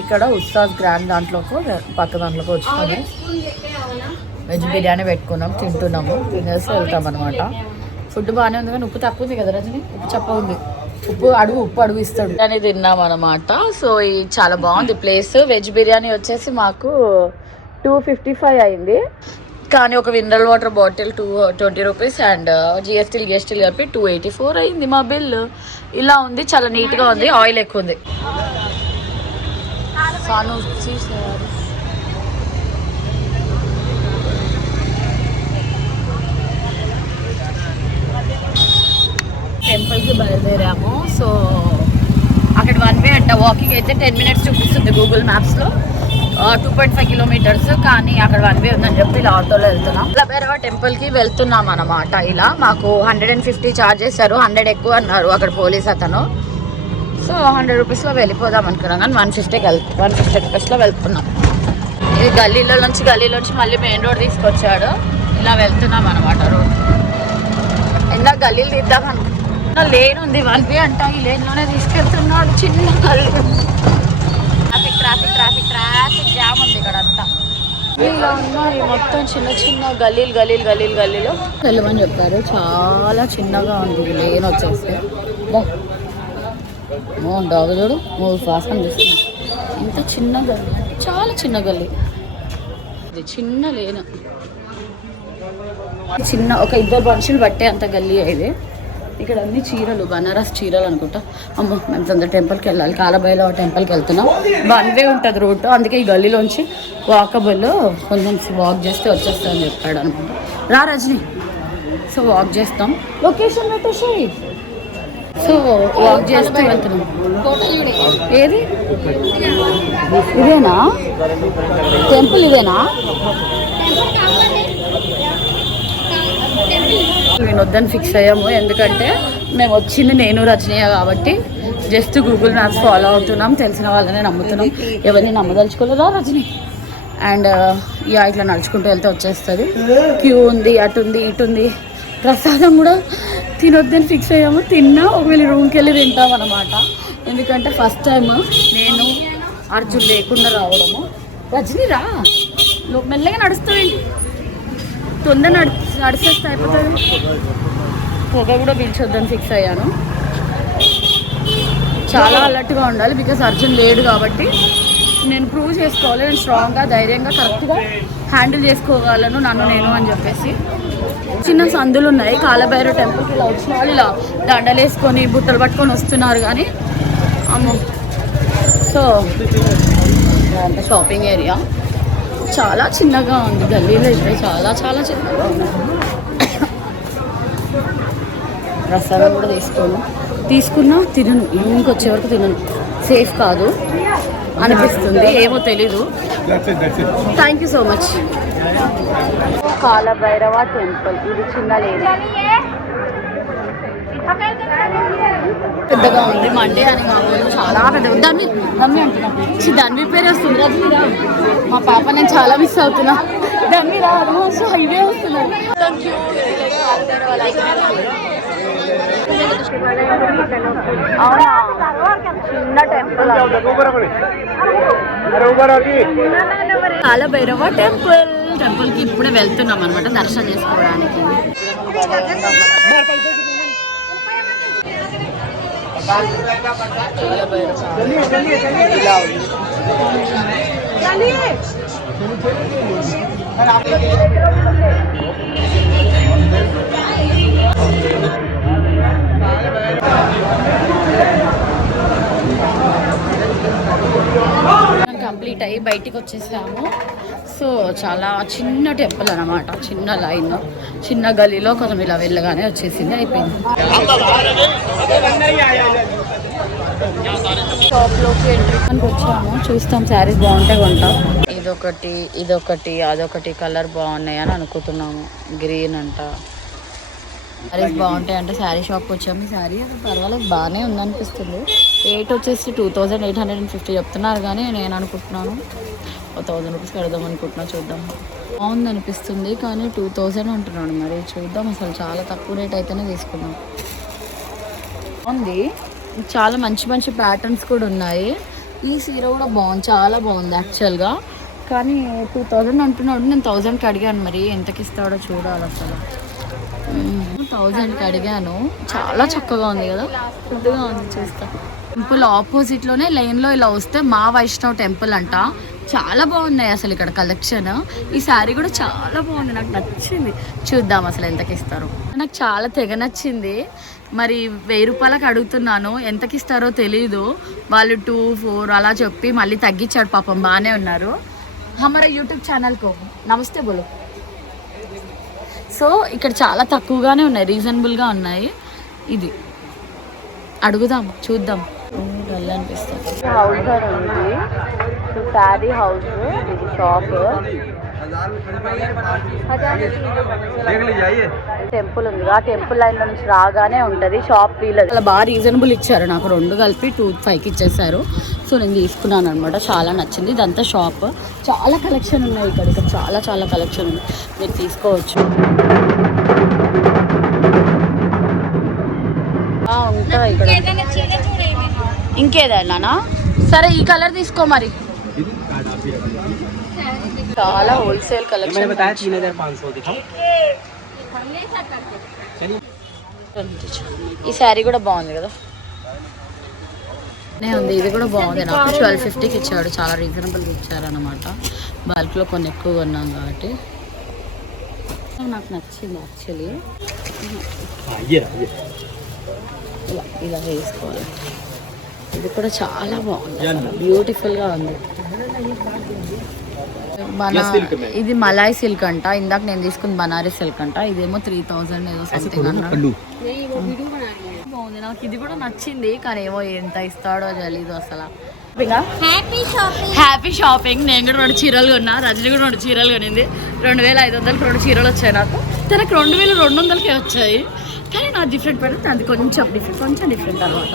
ఇక్కడ ఉత్సాహ్ గ్రాండ్ దాంట్లోకి పక్క దాంట్లోకి వచ్చినాము. వెజ్ బిర్యానీ పెట్టుకున్నాం, తింటున్నాము, తినేసి వెళ్తాం అనమాట. ఫుడ్ బాగానే ఉంది కానీ ఉప్పు తక్కువ ఉంది కదా రజని, ఉప్పు చెప్ప ఉంది. ఉప్పు అడుగు ఇస్తాడు. బిర్యానీ తిన్నాం అనమాట. సో ఇది చాలా బాగుంది ప్లేస్. వెజ్ బిర్యానీ వచ్చేసి మాకు 255 అయింది, కానీ ఒక mineral water bottle 220 rupees and జిఎస్టీలు కలిపి 284 అయింది మా బిల్. ఇలా ఉంది, చాలా నీట్గా ఉంది, ఆయిల్ ఎక్కువ ఉంది. టెంపుల్కి బయలుదేరాము. సో అక్కడ 1 వే అంట, వాకింగ్ అయితే 10 మినిట్స్ చూపిస్తుంది గూగుల్ మ్యాప్స్లో, 2.5 కిలోమీటర్స్, కానీ అక్కడ 1 వే ఉందని చెప్పి ఇలా ఆటోలో వెళ్తున్నాం. భైరవ టెంపుల్కి వెళ్తున్నాం అనమాట. ఇలా మాకు 150 ఛార్జ్ చేశారు, 100 ఎక్కువ అన్నారు అక్కడ పోలీస్ అతను. సో 100 రూపీస్లో వెళ్ళిపోదాం అనుకున్నాం, కానీ 150 రూపీస్లో వెళ్తున్నాం. ఇది గల్లీలోంచి మళ్ళీ మెయిన్ రోడ్ తీసుకొచ్చాడు. ఇలా వెళ్తున్నాం అనమాట. రోడ్ ఇందాక గల్లీలు తీద్దాం అనుకున్నాం, లేన్ ఉంది 1 వే అంట, ఈ లేన్లోనే తీసుకెళ్తున్నాడు. చిన్న గల్లీ, ట్రాఫిక్ జామ్ ఉంది ఇక్కడ అంతా. ఇలా ఉన్నాయి మొత్తం చిన్న గల్లీలు వెళ్ళమని చెప్పారు. చాలా చిన్నగా ఉంది లేన్ వచ్చేసి. డాగ్ చూడు ఫాస్ట్ అనిపిస్తుంది. ఇంత చిన్న గల్లీ, చాలా చిన్న గల్లీ, ఇది చిన్న లేన్, చిన్న ఒక 2 మనుషులు పట్టే అంత గల్లీ ఇది. ఇక్కడ అన్ని చీరలు, బనారస్ చీరలు అనుకుంటా. అమ్మో మేము తొందర టెంపుల్కి వెళ్ళాలి, కాలభైరవ టెంపుల్కి వెళ్తున్నాం. 1 వే ఉంటుంది రూట్, అందుకే ఈ గల్లీలోంచి వాకబుల్, కొంచెం వాక్ చేస్తే వచ్చేస్తా అని చెప్పాడు అనమాట. రా రజని, సో వాక్ చేస్తాం. లొకేషన్ పెట్టేసి సో వాక్ చేస్తూ వెళ్తున్నాం. ఏది ఇదేనా టెంపుల్? ఇదేనా వినొద్దని ఫిక్స్ అయ్యాము, ఎందుకంటే మేము వచ్చింది నేను రజనీయ కాబట్టి జస్ట్ గూగుల్ మ్యాప్స్ ఫాలో అవుతున్నాం, తెలిసిన వాళ్ళనే నమ్ముతున్నాం, ఎవరిని నమ్మదలుచుకోలేదా రజనీ. అండ్ ఇట్లా నడుచుకుంటూ వెళ్తే వచ్చేస్తుంది. క్యూ ఉంది, అటు ఉంది, ఇటు ఉంది. ప్రసాదం కూడా తినొద్దని ఫిక్స్ అయ్యాము, తిన్నా ఒకవేళ రూమ్కి వెళ్ళి తింటాం అనమాట. ఎందుకంటే ఫస్ట్ టైం నేను అర్జున్ లేకుండా రావడము. రజనీ రా, మెల్లగా నడుస్తావేంటి, తొందర నడిచేస్తే అయిపోతుంది. పొగ కూడా పీల్చొద్దని ఫిక్స్ అయ్యాను. చాలా అలర్ట్గా ఉండాలి, బికాస్ అర్జున్ లేడు కాబట్టి నేను ప్రూవ్ చేసుకోవాలి, నేను స్ట్రాంగ్గా, ధైర్యంగా, కరెక్ట్గా హ్యాండిల్ చేసుకోగలను నన్ను నేను అని చెప్పేసి. చిన్న సందులు ఉన్నాయి కాలభైరవ టెంపుల్కి. ఇలా వచ్చిన వాళ్ళు ఇలా దండలు వేసుకొని బుట్టలు పట్టుకొని వస్తున్నారు, కానీ అమ్మో. సో అంత షాపింగ్ ఏరియా చాలా చిన్నగా ఉంది, గల్లీలో అయితే చాలా చిన్నగా ఉంది. ప్రసాదం కూడా తీసుకున్నా తినను, ఈవినింగ్కి వచ్చే వరకు తినను, సేఫ్ కాదు అనిపిస్తుంది, ఏమో తెలీదు. Thank you so much. Kalabhairava temple, ఇది చిన్న లేదు, పెద్దగా ఉంది. మండే అని కావాలి, చాలా పెద్దగా. దమ్మి అంటున్నా, దాన్ని పేరే వస్తుంది రజనీరా. మా పాప నేను చాలా మిస్ అవుతున్నా. దాన్ని హైవే వస్తున్నాను. అవునా, చిన్న టెంపుల్ కాలభైరవ టెంపుల్కి ఇప్పుడే వెళ్తున్నాం అనమాట దర్శనం చేసుకోవడానికి. కంప్లీట్ అయ్యి బయటికి వచ్చేసాము. సో చాలా చిన్న టెంపుల్ అనమాట, చిన్న లైన్, చిన్న గలీలో కొంచెం ఇలా వెళ్ళగానే వచ్చేసింది, అయిపోయింది. షాప్లోకి ఎంట్రీ వచ్చాము, చూస్తాం శారీస్ బాగుంటాయి కొంటాం. ఇదొకటి అదొకటి కలర్ బాగున్నాయి అని అనుకుంటున్నాము. గ్రీన్ అంట, శారీస్ బాగుంటాయి అంటే శారీ షాప్కి వచ్చాము. శారీ అది పర్వాలేదు, బాగానే ఉందనిపిస్తుంది. రేట్ వచ్చేసి 2850 చెప్తున్నారు, కానీ నేను అనుకుంటున్నాను 1000 రూపీస్ కడదాం అనుకుంటున్నా. చూద్దాం, బాగుంది అనిపిస్తుంది, కానీ 2000 అంటున్నాడు. మరి చూద్దాం, అసలు చాలా తక్కువ రేట్ అయితేనే తీసుకున్నాం. బాగుంది, చాలా మంచి ప్యాటర్న్స్ కూడా ఉన్నాయి. ఈ సీర కూడా బాగుంది, చాలా బాగుంది యాక్చువల్గా. కానీ 2000 అంటున్నాడు. నేను 1000కి అడిగాను, మరి ఎంతకి ఇస్తాడో చూడాలి అసలు. 1000కి అడిగాను. చాలా చక్కగా ఉంది కదా, పెద్దగా ఉంది. చూస్తా. టెంపుల్ ఆపోజిట్లోనే లైన్లో ఇలా వస్తే మా వైష్ణవ్ టెంపుల్ అంట. చాలా బాగున్నాయి అసలు ఇక్కడ కలెక్షన్. ఈ శారీ కూడా చాలా బాగుంది, నాకు నచ్చింది. చూద్దాం అసలు ఎంతకి ఇస్తారు. నాకు చాలా తెగ నచ్చింది. మరి 1000 రూపాయలకు అడుగుతున్నాను, ఎంతకి ఇస్తారో తెలీదు. వాళ్ళు 2, 4 అలా చెప్పి మళ్ళీ తగ్గించాడు. పాపం బాగానే ఉన్నారు. హమారా యూట్యూబ్ ఛానల్కు నమస్తే బోలో. సో ఇక్కడ చాలా తక్కువగానే ఉన్నాయి, రీజనబుల్గా ఉన్నాయి. ఇది అడుగుదాం, చూద్దాం. డల్ అనిపిస్తుంది. హౌస్ ఉంది, శారీ హౌస్, ఇది షాప్. టెంపుల్ ఉంది, ఆ టెంపుల్ లైన్ లో నుంచి రాగానే ఉంటుంది షాప్. వీళ్ళది అలా బాగా రీజనబుల్ ఇచ్చారు. నాకు 2 కలిపి 2,500కి ఇచ్చేసారు. సో నేను తీసుకున్నాను అనమాట, చాలా నచ్చింది. ఇదంతా షాప్, చాలా కలెక్షన్ ఉన్నాయి ఇక్కడ. ఇక్కడ చాలా చాలా కలెక్షన్ ఉంది, మీరు తీసుకోవచ్చు. ఉంటాయి ఇక్కడ. ఇంకేదైనా సరే, ఈ కలర్ తీసుకో మరి. చాలా హోల్సేల్ కలెక్షన్. ఈ శారీ కూడా బాగుంది కదా, ఉంది. ఇది కూడా బాగుంది. నాకు 1250కి ఇచ్చాడు, చాలా రీజనబుల్గా ఇచ్చారు అనమాట. బల్క్లో కొన్ని ఎక్కువ కొన్నాం కాబట్టి నాకు నచ్చింది యాక్చువల్లీ. ఇలా వేసుకోవాలి. ఇది కూడా చాలా బాగుంది, బ్యూటిఫుల్గా ఉంది. ఇది మలాయ్ సిల్క్ అంట, ఇందాక నేను తీసుకుని బనారస్ సిల్క్ అంట. ఇదేమో 3000 ఏదో సంథింగ్ అన్నాడు. బాగుంది, నాకు ఇది కూడా నచ్చింది. కానీ ఏమో ఎంత ఇస్తాడో తెలీదు అసలు. Happy shopping. నేను కూడా 2 చీరలు కొన్నా, రజని కూడా 2 చీరలు కొనింది. 2500కి 2 చీరలు వచ్చాయి నాకు. తనకు 2200కే వచ్చాయి. కానీ నాకు డిఫరెంట్ పడుతుంది, అది కొంచెం డిఫరెంట్ అనమాట.